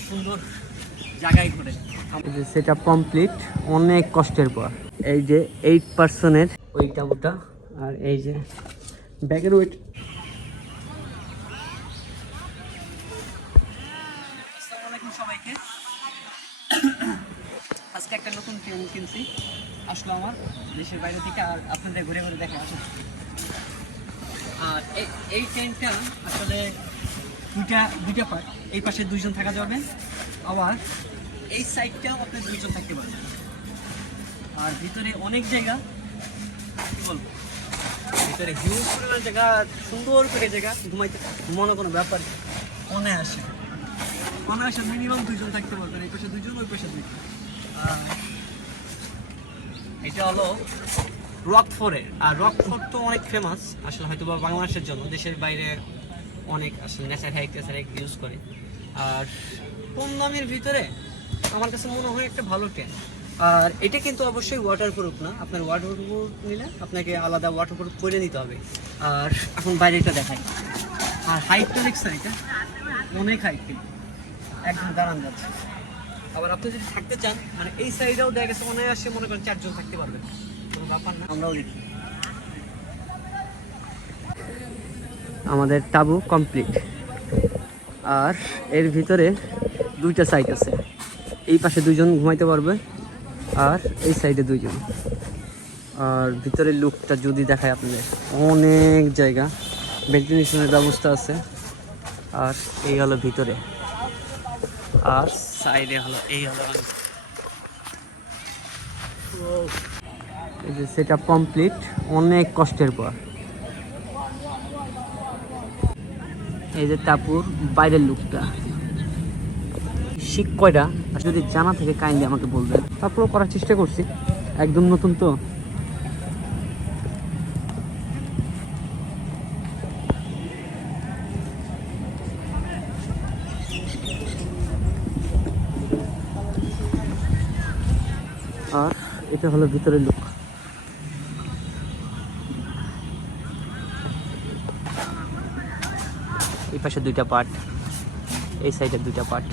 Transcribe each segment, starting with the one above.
সুন্দর জায়গায় ঘুরে সেটা কমপ্লিট অনেক কষ্টের পর। এই যে এইট পার্সনের ওইটা ওটা আর এই যে ব্যাগের ওয়েট সবাইকে। আজকে একটা নতুন ট্রেন কিনছি। আসলো আমার দেশের বাইরে থেকে আর আপনাদের ঘুরে ঘুরে দেখে আসুন আর এই- এই ট্রেনটা আসলে দুইটা দুইটা পার্ট এই পাশে দুইজন থাকা যাবে। আবার এই সাইডটাও আপনি দুইজন থাকতে পারবেন। আর ভিতরে অনেক জায়গা, কি বলব? ভিতরে হিউজ পরিমাণ জায়গা, সুন্দর করে জায়গা, ঘুমাইতে মনে কোনো ব্যাপার মনে আসে মনে আসে মিনিমাম দুইজন থাকতে পারবেন। এই পাশে দুইজন, ওই পাশে দুইজন। এটা হলো রক ফোরের আর রক ফোর তো অনেক ফেমাস আসলে হয়তো বাংলাদেশের জন্য, দেশের বাইরে অনেক আসলে ন্যাচার হাইক ট্যাচার হাইক ইউজ করে। আর কম দামের ভিতরে আমার কাছে মনে হয় একটা ভালো ট্রেন আর এটা কিন্তু অবশ্যই ওয়াটার প্রুফ না, আপনার ওয়াটার প্রুফ নিলে আপনাকে আলাদা ওয়াটার প্রুফ করে নিতে হবে। আর এখন বাইরেটা দেখাই। আর হাইটটা দেখছেন এটা? অনেক হাইট কিন্তু একদম দাঁড়ান যাচ্ছে। আবার আপনি যদি থাকতে চান মানে এই সাইডেও দেখা গেছে মনে আসে মনে করেন চারজন থাকতে পারবেন। কোনো ব্যাপার না। আমরাও দেখি। আমাদের তাবু কমপ্লিট আর এর ভিতরে দুইটা সাইড আছে। এই পাশে দুইজন ঘুমাইতে পারবে, আর এই সাইডে দুইজন। আর ভিতরের লুকটা যদি দেখায় আপনাদের, অনেক জায়গা। ভেন্টিলেশনের ব্যবস্থা আছে। আর এই হলো ভিতরে। আর সাইডে হলো এই হলো এই যে সেটা কমপ্লিট অনেক কষ্টের পর। এই যে টাপুর বাইরের লুকটা। শিক কয়টা যদি জানা থেকে কাইন্ডলি আমাকে বলবেন। তারপরেও করার চেষ্টা করছি। একদম নতুন তো। আর এটা হলো ভিতরের লুক। এই পাশে দুইটা পার্ট এই সাইডে দুইটা পার্ট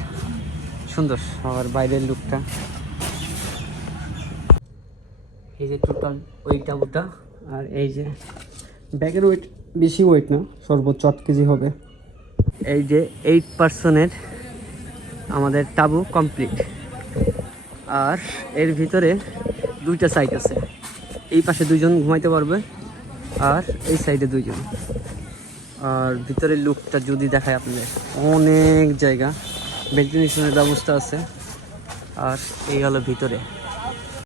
সুন্দর। আর বাইরের লুকটা এই যে টোটাল ওইটা ওটা। আর এই যে ব্যাগের ওয়েট বেশি ওয়েট না সর্বোচ্চ আট কেজি হবে। এই যে এইট পার্সনের আমাদের তাবু কমপ্লিট আর এর ভিতরে দুইটা সাইড আছে। এই পাশে দুইজন ঘুমাইতে পারবে আর এই সাইডে দুইজন। আর ভিতরের লুকটা যদি দেখায় আপনাদের, অনেক জায়গা ভেন্টিলেশনের ব্যবস্থা আছে। আর এই হলো ভিতরে।